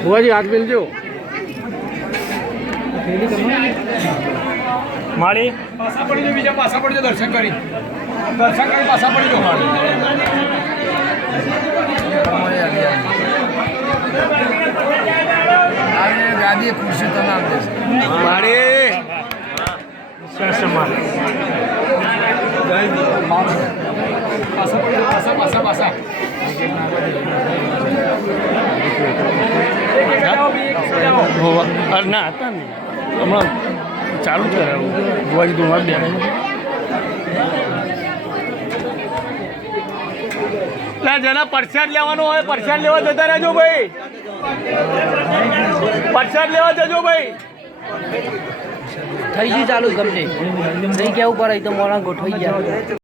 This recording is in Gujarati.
बुआ जी हाथ मिल जो माड़ी पासा पड़ी जो बीजा पासा पड़ी जो दर्शन करी पासा पड़ी जो गादी खुर्शी तो नाम दे माड़ी पासा पड़ी पासा पासा पासा ના હતા ને હમણાં ચાલુ કરાવું ભુવાજી ધોવા બે જેના પ્રસાદ લેવાનો હોય પ્રસાદ લેવા જતા રહેજો ભાઈ પ્રસાદ લેવા જજો ભાઈ થઈ ગયું ચાલુ ગમે થઈ ગયા ઉપર તો મોડા ગોઠવાઈ ગયા